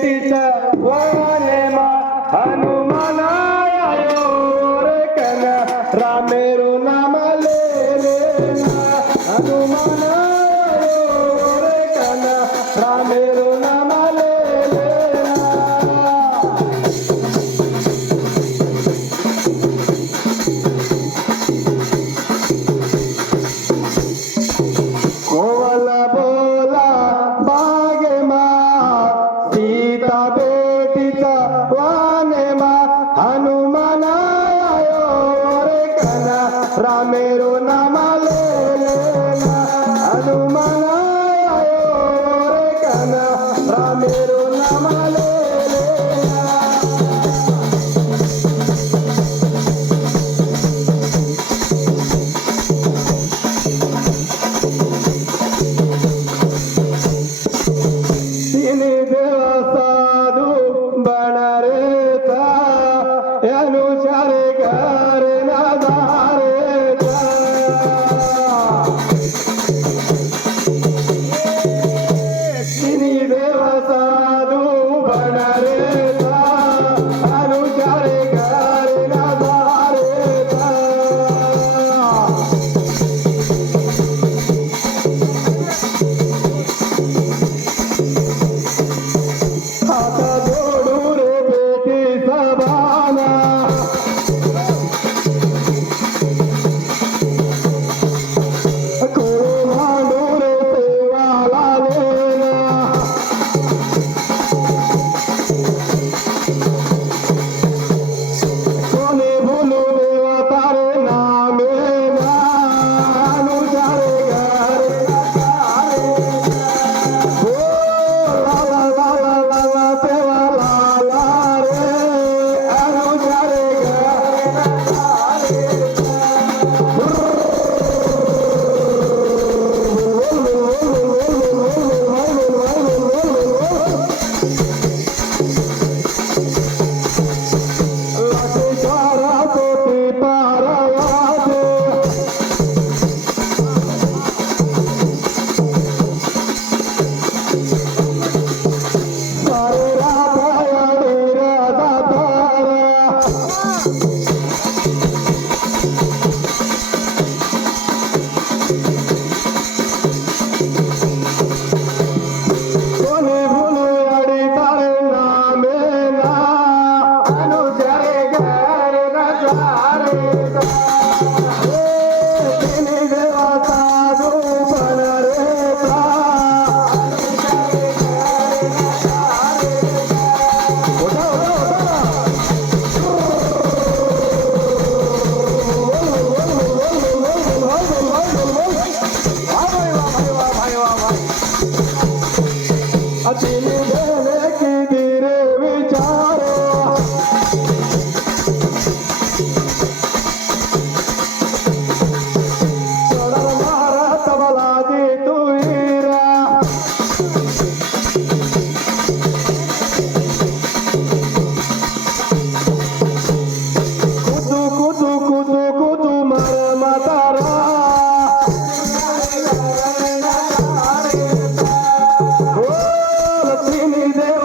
बेटीचा वाने मा हनुमान आयो रे कना रामेरो नाम ले लेना हनुमान आयो रे कना रामेरो नाम ले लेना कोवला बोला बागे मा सीता बेटीचा वाने मा हनुमान आयो रे कना रामेरो नाम ले लेना हनुमान आयो रे कना रामेरो नाम ले लेना तिने देवा साधू बनरेचा अनुसारे घरे नजारेचा तिने देवा साधू बनरेचा अनुसारे घरे नजारेचा आता जोडू रे बेटी सबाना कोणी मांडू रे सेवाला लेना कोणी बोलू देवा तारे नामे ना अनुसारे घरे नजारे हो ला ला ला ला ला ला सेवा ला ला रे अनुसारे घरे नजारे लाटे चारा कोटी पारावाचे सारे राधाया राधा तारा कोणी बोलू अडी तारे नामे ना अनुसारे घरे नजारे तिने देवा साधू बनरेचा अनुसारे घरे नजारे होता तिने देने की धीरे विचारो चढल मारा तबला दी तुईरा कुतू कुतू कुतू कुतू मार मातारा बोल तिने देवा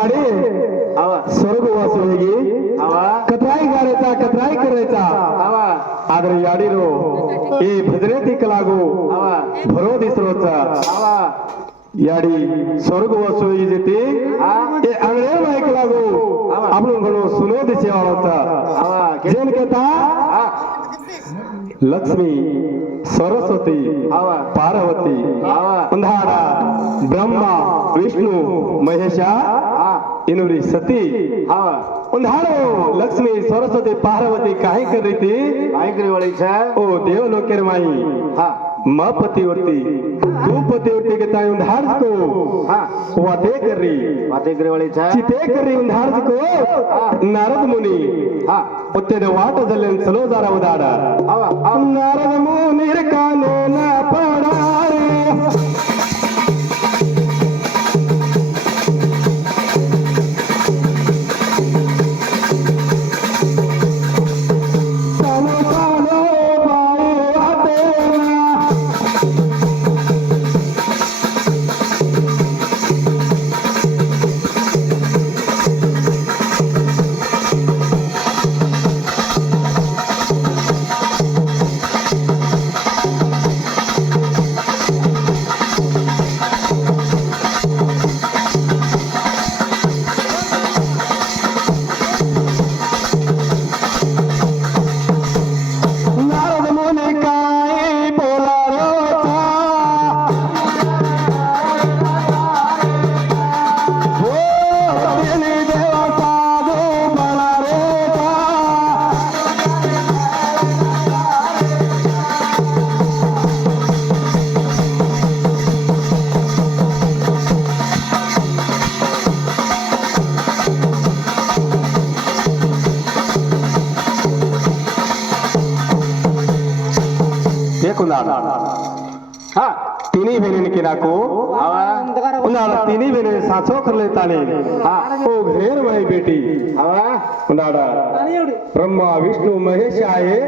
याडी स्वर्गवास होगी कतराई गाड़ेचा कतराई करायचा आदर याडीरो ए भजनेती कलागो भरो दिसरोचा याडी स्वर्गवास होगी जेती ए अंग्रेज माइक लागो आपण घणो सुनो दिसेवाळोचा जेन केता लक्ष्मी सरस्वती पार्वती अंधारा ब्रह्मा विष्णु महेशा इनुरी सती उन्हाळो लक्ष्मी सरस्वती पार्वती काही करी ती ओ देव लोकेर माई म पतिवती तू पतिवती के ताई उन्हाळ को वाते करी वळीचा चिते करी उन्हाळ को नारद मुनी उत्ते वाट जलेन चलो जरा उदाडा नारद मुनी कानो ना पडा तिनी बहन की नाको उन्हाळा तिनी बहन साचो करले ताने ओ घेर माई बेटी उन्हाळा ब्रह्मा विष्णु महेश आहे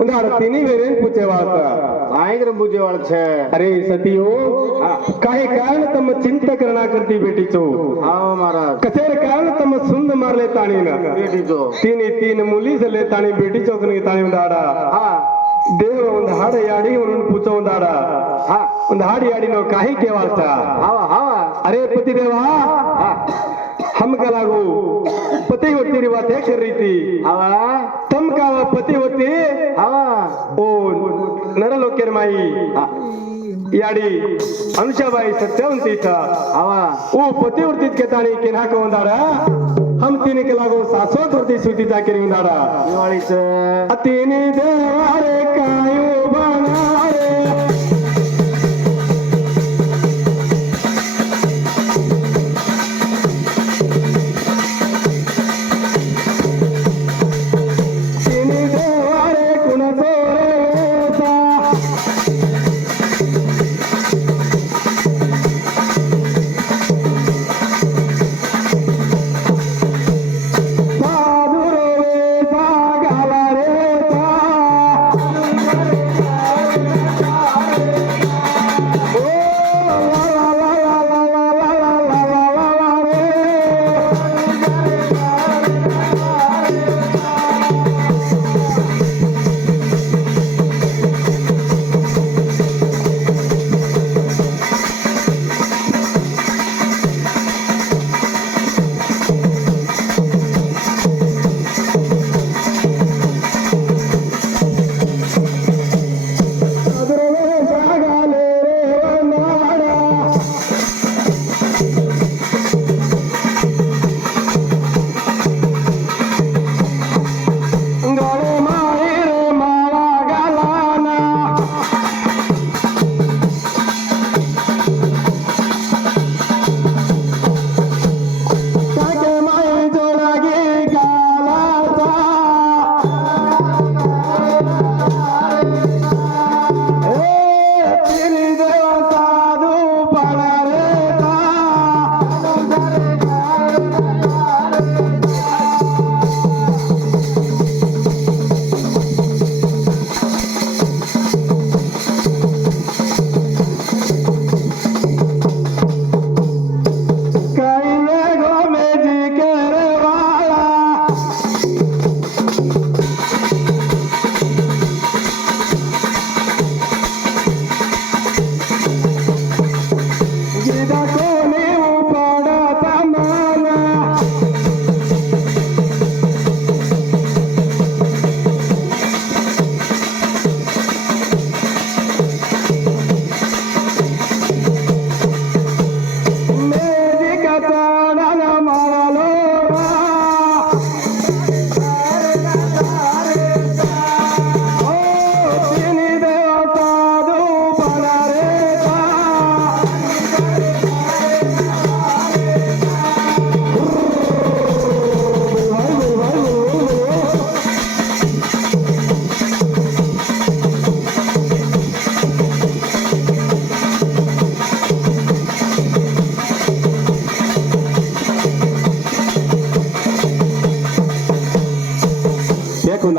उन्हाळा तिनी बहन पूछे वाळता पूछे वाळ अरे सतीयो काही कारण तम चिंता करना करती बेटी चो महाराज कसेर कारण तम सुंद मारले ताणी ना बेटी चो तीन मुली झाले ताणी बेटी चोकनी ताणी उन्हाळा देव ಒಂದು ಹಾಡು ಯಾಡಿ ಒಂದು ಪೂಜೆ ಒಂದು ಹಾಡು ಯಾಡಿ ನಾವು काही केवाचा अरे पति देवा हम का लागू पति होती री बात है कर रही थी तुम का पति होती ओ नरलोकेर माई याडी अनुषाबाई सत्यवंती था ओ पति होती के ताणी के ना को अंधारा हम तीन के लागो सासवत होती सुती जाके अंधारा दिवाळीच अतिने देवारे कायो बनारे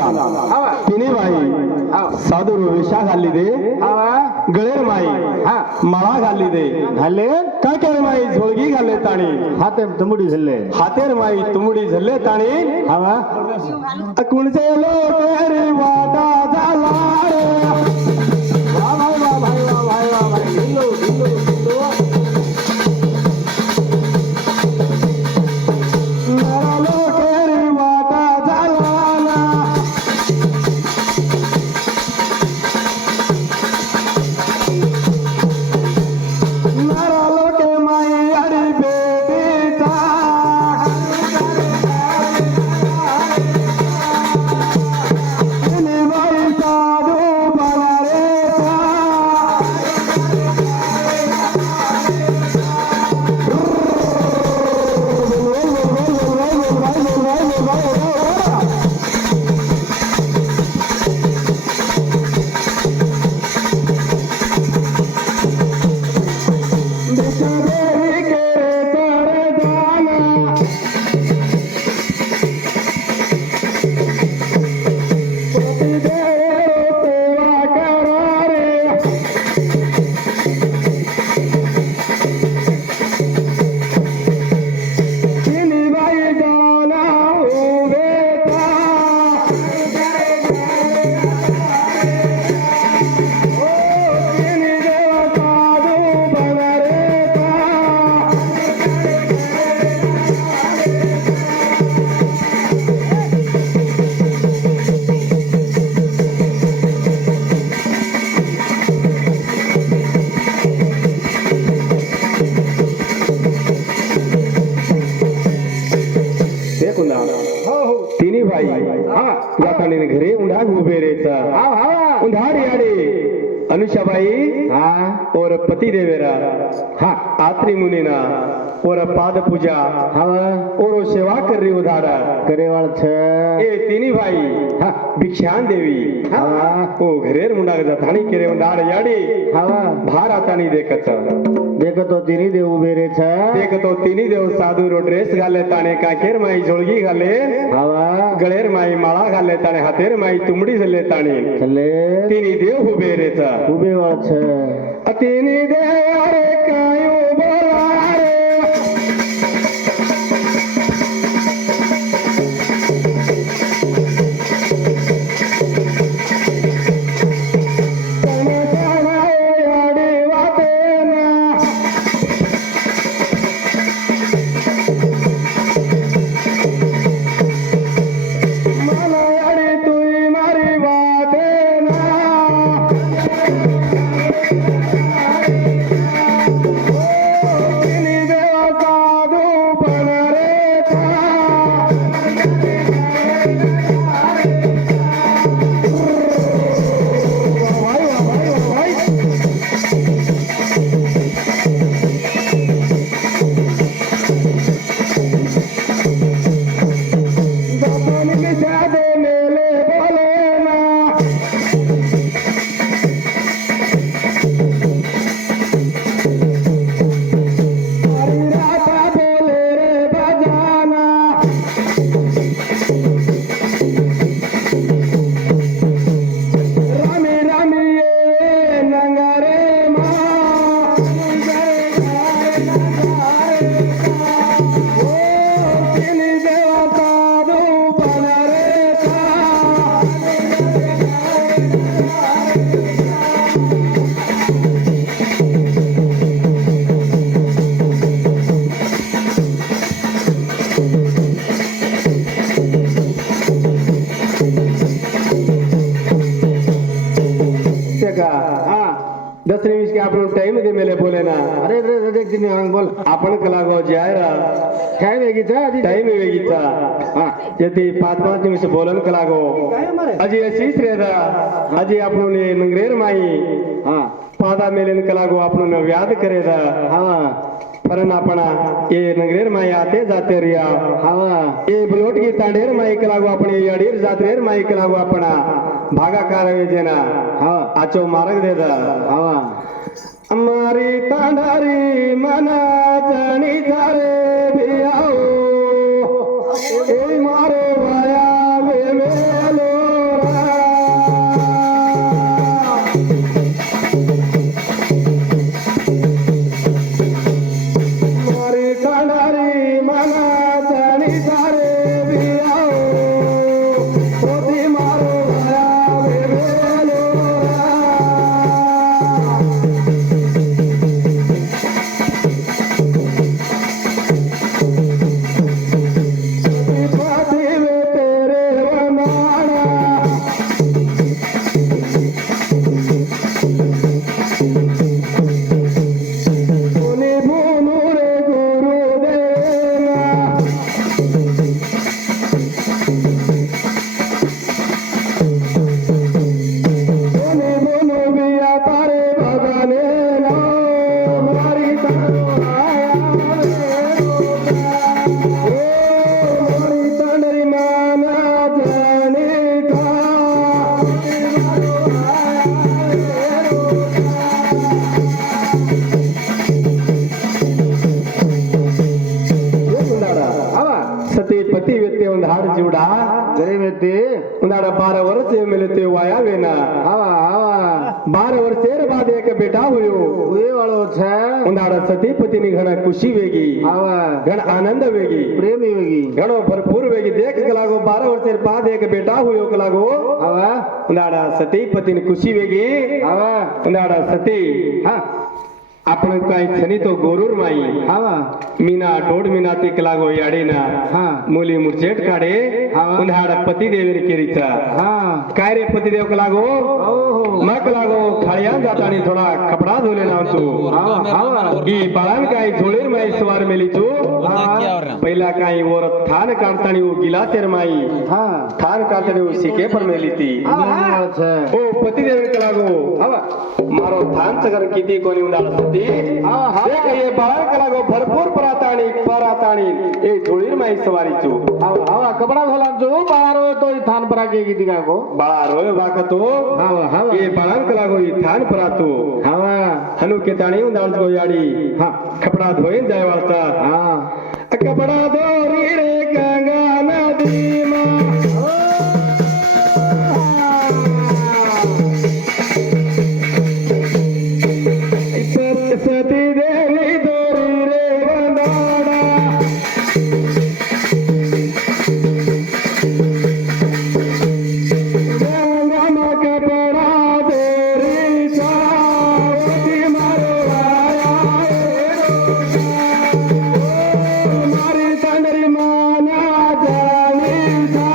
तिने बाई साधू वेशा घालली दे गळेर माई माळा घालली दे घाले काय केलं माई झोळगी घालले ताणी हाते तुमडी झल्ले हातेर माई तुमडी झल्ले ताणी हवा कुणचे लोक रे वाटा झाला तिन्ही भाई जाताने घरे उंढाग उभे रेचा उंधार याडे अनुषाबाई और पति देवेरा आत्री मुनिना और पाद पूजा और सेवा कर रही उधारा करे वाल ए तिन्ही भाई भिक्षान देवी ओ घरेर मुंडाग जातानी केरे उंधार याडे भार आतानी देखतो तिन्ही देव उभे रे देखतो तिन्ही देव साधू रो ड्रेस घाले ताने काकेर माई झोळगी घाले गळेर माई माळा घाले ताने हातेर माई तुमडी झले ताने तिन्ही देव उभे रे उभे वाच तिन्ही देव रे कायो बोला रे दसरे विष के आपण टाइम दे मेले बोले ना अरे रे देख दिन बोल आपण कला गो जायरा टाइम वेगीचा आधी टाइम वेगीचा यदि 5-5 निमिष बोलन कला गो अजी अशीच रेदा अजी आपण ने नंगरेर माई पादा मेलेन कला गो आपण व्याद करेदा परन आपण ये नंगरेर माई आते जाते रिया ये ब्लोट की तांडेर माई कला गो आपण याडीर जात्रेर माई कला गो आपण भागा कारवे जेना आचो मार्ग देदा हमारी तांडारी मना जानी थारे भियाओ ए मारो भाया वे मेलो ಸತಿ ಪತಿ ವ್ಯಕ್ತಿ ಒಂದು ಹಾಡು ಜೀವಡ ಗರಿ ವ್ಯಕ್ತಿ उन्हाड़ 12 वर्ष मिलते वाया वेना हवा हवा 12 वर्षेर बाद एक बेटा हुयो हुए वालो छे उन्हाड़ सती पत्नी घण खुशी वेगी हवा घण आनंद वेगी प्रेमी वेगी घणो भरपूर वेगी देख कलागो 12 वर्षेर बाद एक बेटा हुयो कलागो हवा उन्हाड़ सती पत्नी खुशी वेगी हवा उन्हाड़ सती हाँ आपण काही छनी तो गोरूर माई हवा मीना डोड मीना ती कलागो याडीना हाँ मुली मुरचेट काढे हाँ उन्हाड़ पती देवेर केरीचा हाँ काय रे पती देव कलागो ओहो मग लागो खाळ्यान जातानी थोडा कपडा धुले लावतो हवा हवा ही बाळान काय झोळीर माई सवार मेलीचो पहिला काय वर थान काढतानी ओ गिलासेर माई हाँ थान काढतानी ओ सिके पर मेली ती वालो छे ओ पती देव कलागो हवा मारो थान सगर किती कोणी उंडाळ सती देख ये बाळान कलागो भरपूर पराताणी ए झोळीर माई सवारीचो हवा हवा कपड़ा धोला जो बारो तो थान परा के गीती का को बाळा रोय वाकतो हवा हवा ये बाळान कलागो ही थान परातो हवा हनु के ताणी उंडाळ गो याडी हाँ कपडा धोईन जाय वाळता हाँ कपडा धोरी रे गंगा नदी मा सती देवी दोरी रे वंदाडा गंगा मा कपडा धोरी सावती मारो आया मारी तंदरी माना जानी सा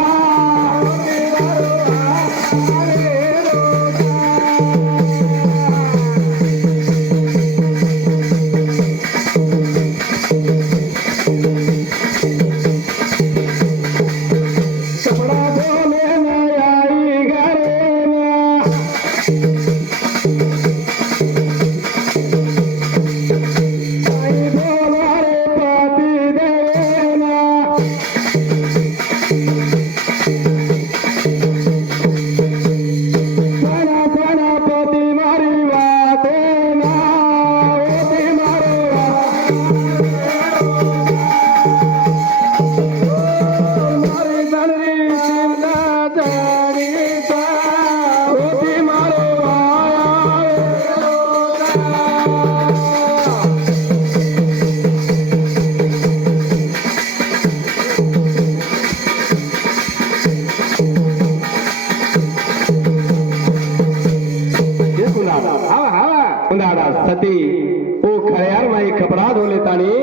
कपड़ा धोने न आई घरे ना आई धोला रे पति देना सना सना पति मारी वाते ना ओती मारो मारी तनरी चिंता जानी सा ओती मारो हवा हवा उन्हाळा सती ओ खळ्यार माई कपडा धोले ताणी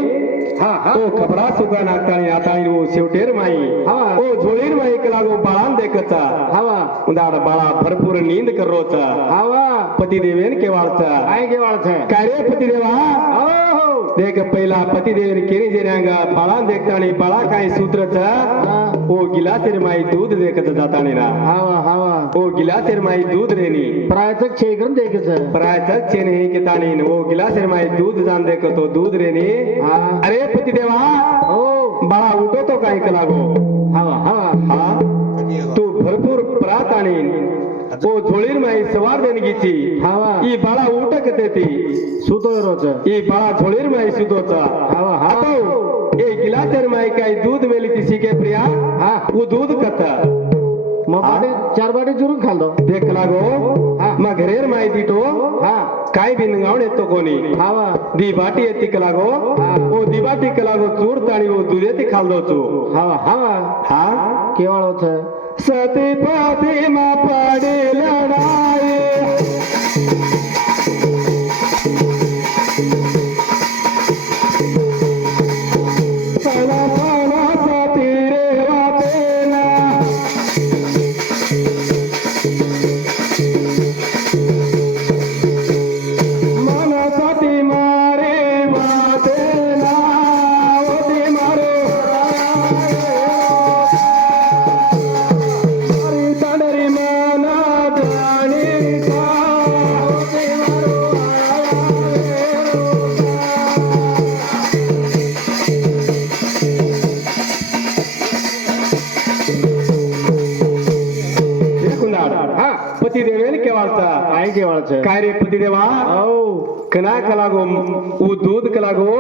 हाँ हाँ ओ कपडा सुका नागताणी आताणी ओ शेवटेर माई हा. ओ झोळीर माई कलागो बाळान देखचा हवा उन्हाळ बाळा भरपूर नींद करोचा हवा पती देवेन केवाळचा आए के वाल छे काय रे पती देवा ओहो देख पहिला पती देवेन केरी जेऱ्यांगा बाळान देखताणी बाळा काय सूत्रचा हाँ ओ गिलासेर माई दूध देखत जाताणी ना हवा हवा ओ गिलासेर माई दूध रेनी प्रायतक छेकरन देखे छे प्रायतक चेन हे के ताणी ओ गिलासेर माई दूध जान देखतो दूध रेनी हाँ अरे पती देवा ओ बाळा उठो तो काय कलागो हवा हवा हा तू भरपूर प्रात आणि ओ झोळीर माई सवार देणगीची हवा ई बाळा उठक देती सुतो रोज ई बाळा झोळीर माई सुतोचा हवा हवा ए गिलासेर माई काय दूध मेली ती सिके प्रिया हाँ वो दूध कथा मग चार बाटी चुरून खाल्लो देख लागो मग घरेर माहिती तो हा काय बी गावण येतो कोणी हावा दी बाटी येते कलागो ओ दी बाटी कलागो चूर ताणी ओ दूध येते खाल्दो चू हावा हावा हा केवळ होत सती पती मा पडे लढाई सला सला सती रे वातेना मला सती मारे वातेना ओती मारो मारी तडरी मना जाणी का ओती मारो हा पती देवेल केवाळचा काय केवळच काय रे पती देवा हो कना कलागो ऊ दूध कलागो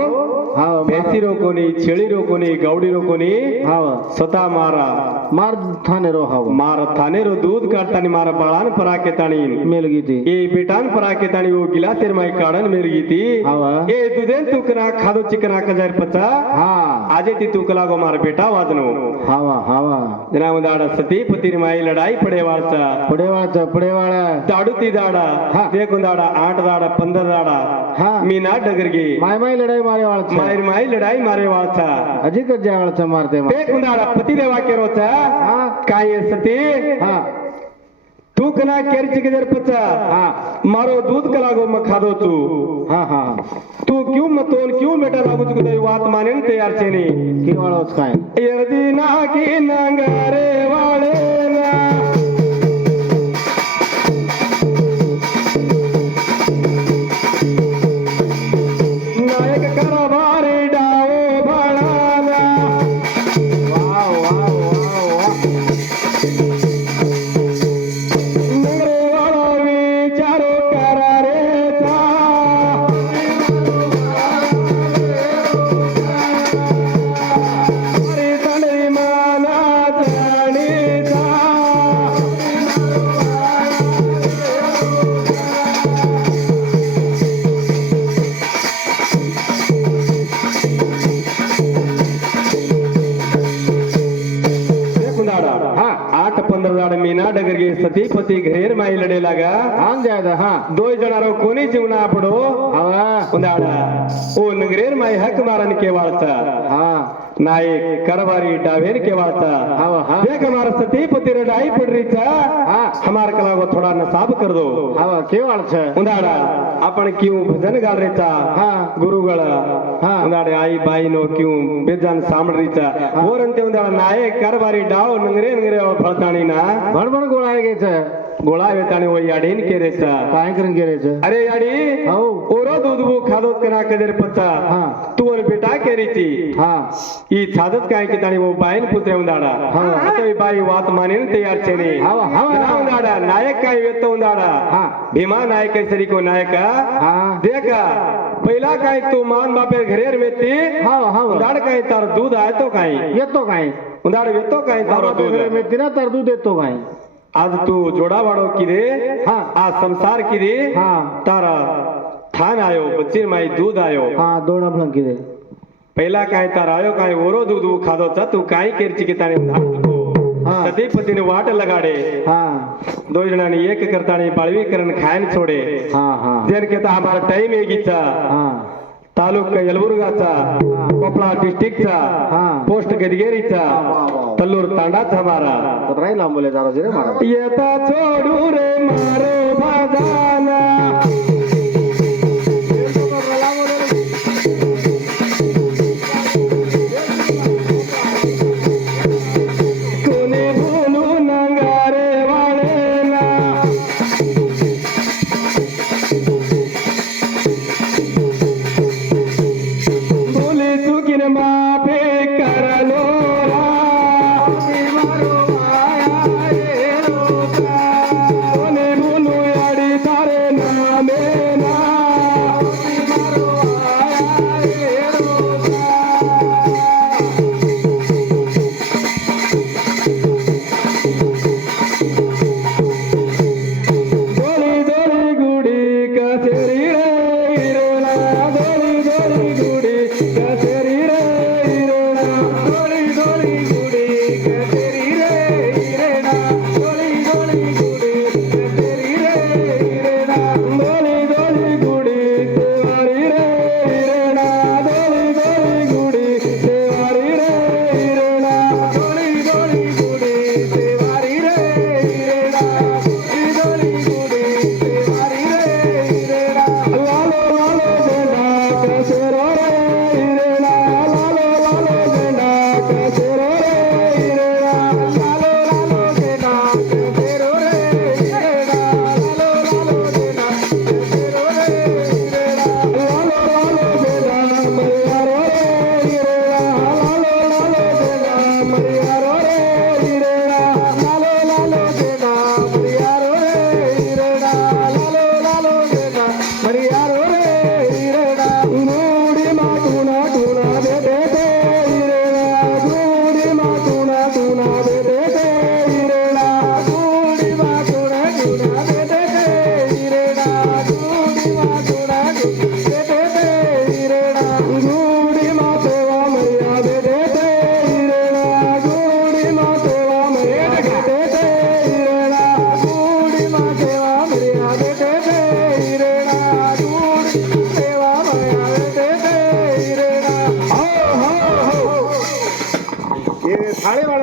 हा भैंसी रोकोनी छेड़ी रोकोनी गौड़ी रोकोनी हावा स्वतः मारा मार थाने रो हावा मार थाने रो दूध काढतानी मारा बाळान पराके ताणी मेलगी ती ए बेटान पराके ताणी वो गिलासेर माई काढन मेरगी ती हावा ए दुधेन तू कना खादो चिकना कजार पचा हा आजे ती तू कलागो मार बेटा वाजनो हावा हावा जना दाड़ा सती पतिर माई लड़ाई पड़े वारचा पडेवाळा दाडू ती दाड़ा हा. देखो दाड़ा 8 दाड़ा 15 दाड़ा हा मी ना डगरगी माय लढाई मारे वाळच मायर माई लड़ाई मारे वाचा अजिक ज्यावाळच मारते मग. ते कुंदाडा पती देवा केरोचा हा काय आहे सती हा तू कना केरची के जर पचा हा मारो दूध कलागो म खादो तू हा हा तू क्यों मतोन क्यों बेटा लागू चुक दई बात मानेन तयार छेनी केवळच काय यरदी ना की नंगरे वाले ना नायक करवारे डाओ भळाना वाव वाव वाव वाव नंगरे वाला विचारो करारेचा अरे तंडरी माना जाणीचा हा 8-15 दाड मीना डगरगे सती पती घेर माई लडे लागा आन द्या हा दोय जणारो कोणी जीवना पडो हवा कुंदाडा ओ नगरेर माई हक मारन केवाळचा हा नायक करवारी डावेर केवाळचा हवा हा देख हमारा सती पति लड़ाई पड़ रही था हा हमार कला को थोड़ा नसाब कर दो हवा केवळच उंदाड़ा आपण क्यों भजन गाल रही था हा गुरुगळ हा. उंदाड़े आई बाई नो क्यों बेजान सामड रही था ओरंते उंदाड़ा नायक करवारी डाव नंगरे नंगरे फळताणी ना भणभण गोळा घ्यायचं गोळा वेताणी वो याडीन केरेचा काय करून गेल्याचं अरे याडी हो ओरो दूध वो खादो कना कदर पत्ता हा तू और बेटा केरीची हा ಈ ಛಾದತ್ ಕಾಯಿ ಕಿತಾಣಿ ಓ ಬಾಯಿನ ಪುತ್ರೆ ಉಂದಾಡ ಅಥವಾ ಬಾಯಿ ವಾತ್ ಮಾನಿನ ತಯಾರ್ ಚೇನಿ ಹವ ಹವ ಉಂದಾಡ ನಾಯಕ ಕಾಯಿ ವೆತ್ತ ಉಂದಾಡ हा भीमा नायक सरी को नायक हा देखा पहिला काय तू मान बापे घरेर मेती हवा हवा उंदाड काय तार दूध आहे तो काय येतो काय उंदाड वेतो काय तारो दूध मेतीना तर दूध येतो काय आज तू जोडा वाडो किदे हा आज संसार किदे हा तारा थान आयो बच्चे माई दूध आयो हा दोन आपलं किती पहिला काय तार आयो काय ओरो दूध खादो चा तू काय केरची किताने हा सती पतीने वाट लगाडे हा दो जणांनी एक करताने बाळवीकरण खायन सोडे हा हा जर केता हमारा टाइम एगीचा हा तालुका यलबुर्गाचा कोपळा डिस्ट्रिक्टचा हा पोस्ट गदगेरीचा तल्लूर तांडाचा हमारा तर राहील आंबोले जरा रे महाराज येता छोडू रे मारो भाजाना कोणी बोलू नंगारे वाळेला बोले चुकीन माफे करलो कोणी बोलू याडी सारे ना थाळी वाढ